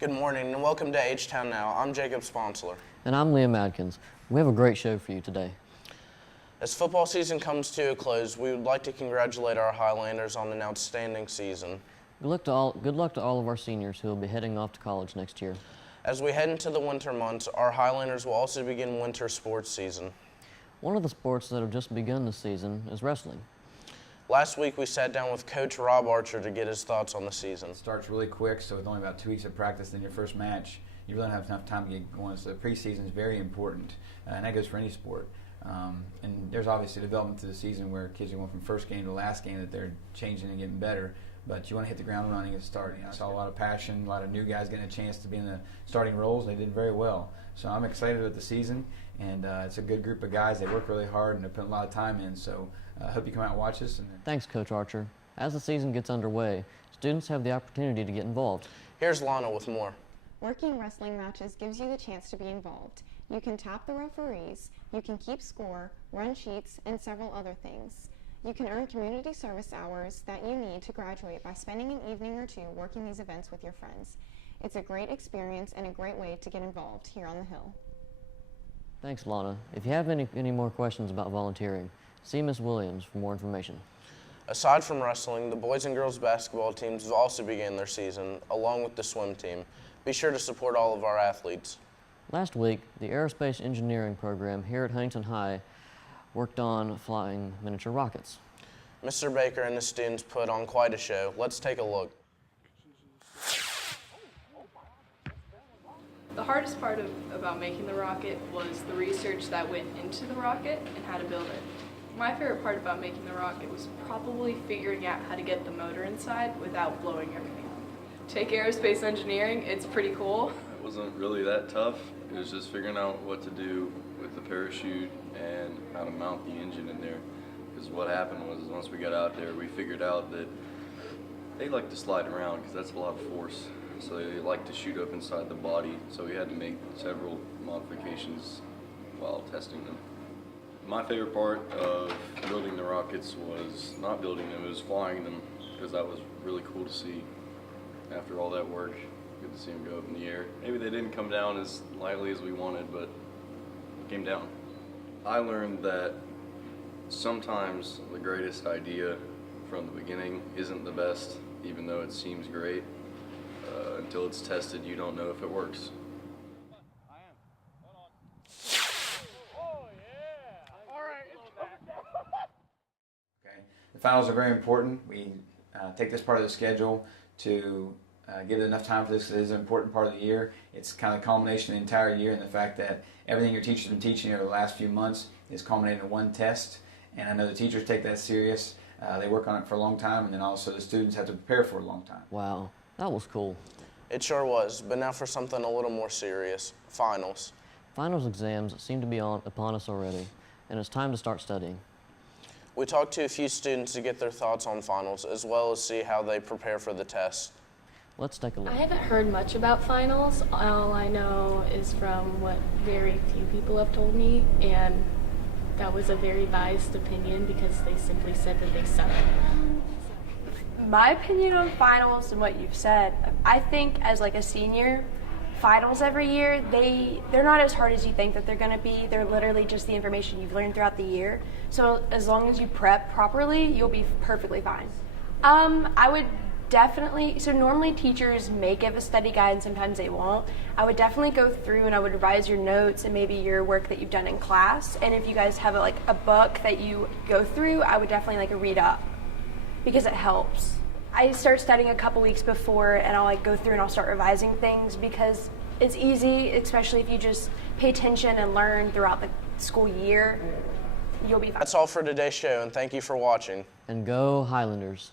Good morning and welcome to H-TownNow. I'm Jacob Sponsler. And I'm Liam Adkins. We have a great show for you today. As football season comes to a close, we would like to congratulate our Highlanders on an outstanding season. Good luck to all of our seniors who will be heading off to college next year. As we head into the winter months, our Highlanders will also begin winter sports season. One of the sports that have just begun this season is wrestling. Last week we sat down with Coach Rob Archer to get his thoughts on the season. It starts really quick, so with only about 2 weeks of practice in your first match, you really don't have enough time to get going. So the preseason is very important, and that goes for any sport. And there's obviously development through the season where kids are going from first game to last game that they're changing and getting better. But you want to hit the ground running and starting. I saw a lot of passion, a lot of new guys getting a chance to be in the starting roles. They did very well. So I'm excited about the season, and it's a good group of guys. They work really hard and they put a lot of time in. So I hope you come out and watch us. Thanks, Coach Archer. As the season gets underway, students have the opportunity to get involved. Here's Lana with more. Working wrestling matches gives you the chance to be involved. You can tap the referees, you can keep score, run sheets, and several other things. You can earn community service hours that you need to graduate by spending an evening or two working these events with your friends. It's a great experience and a great way to get involved here on the Hill. Thanks, Lana. If you have any more questions about volunteering, see Ms. Williams for more information. Aside from wrestling, the boys and girls basketball teams have also begun their season, along with the swim team. Be sure to support all of our athletes. Last week, the aerospace engineering program here at Huntington High worked on flying miniature rockets. Mr. Baker and his students put on quite a show. Let's take a look. The hardest part about making the rocket was the research that went into the rocket and how to build it. My favorite part about making the rocket was probably figuring out how to get the motor inside without blowing everything up. Take aerospace engineering, it's pretty cool. It wasn't really that tough. It was just figuring out what to do with the parachute and how to mount the engine in there. Because what happened was once we got out there, we figured out that they like to slide around because that's a lot of force. So they like to shoot up inside the body. So we had to make several modifications while testing them. My favorite part of building the rockets was not building them, it was flying them, because that was really cool to see. After all that work, good to see them go up in the air. Maybe they didn't come down as lightly as we wanted, but it came down. I learned that sometimes the greatest idea from the beginning isn't the best, even though it seems great. Until it's tested, you don't know if it works. The finals are very important. We take this part of the schedule to give it enough time for this. It is an important part of the year. It's kind of the culmination of the entire year, and the fact that everything your teacher's been teaching over the last few months is culminating in one test. And I know the teachers take that serious. They work on it for a long time, and then also the students have to prepare for a long time. Wow, that was cool. It sure was, but now for something a little more serious, finals. Finals exams seem to be upon us already, and it's time to start studying. We talked to a few students to get their thoughts on finals, as well as see how they prepare for the test. Let's take a look. I haven't heard much about finals. All I know is from what very few people have told me, and that was a very biased opinion because they simply said that they suck. My opinion on finals and what you've said, I think as like a senior, finals every year, they're not as hard as you think that they're going to be. They're literally just the information you've learned throughout the year. So as long as you prep properly, you'll be perfectly fine. I would definitely, so normally teachers may give a study guide and sometimes they won't. I would definitely go through and I would revise your notes and maybe your work that you've done in class. And if you guys have a book that you go through, I would definitely read up because it helps. I start studying a couple weeks before and I'll go through and I'll start revising things because it's easy, especially if you just pay attention and learn throughout the school year, you'll be fine. That's all for today's show, and thank you for watching. And go Highlanders.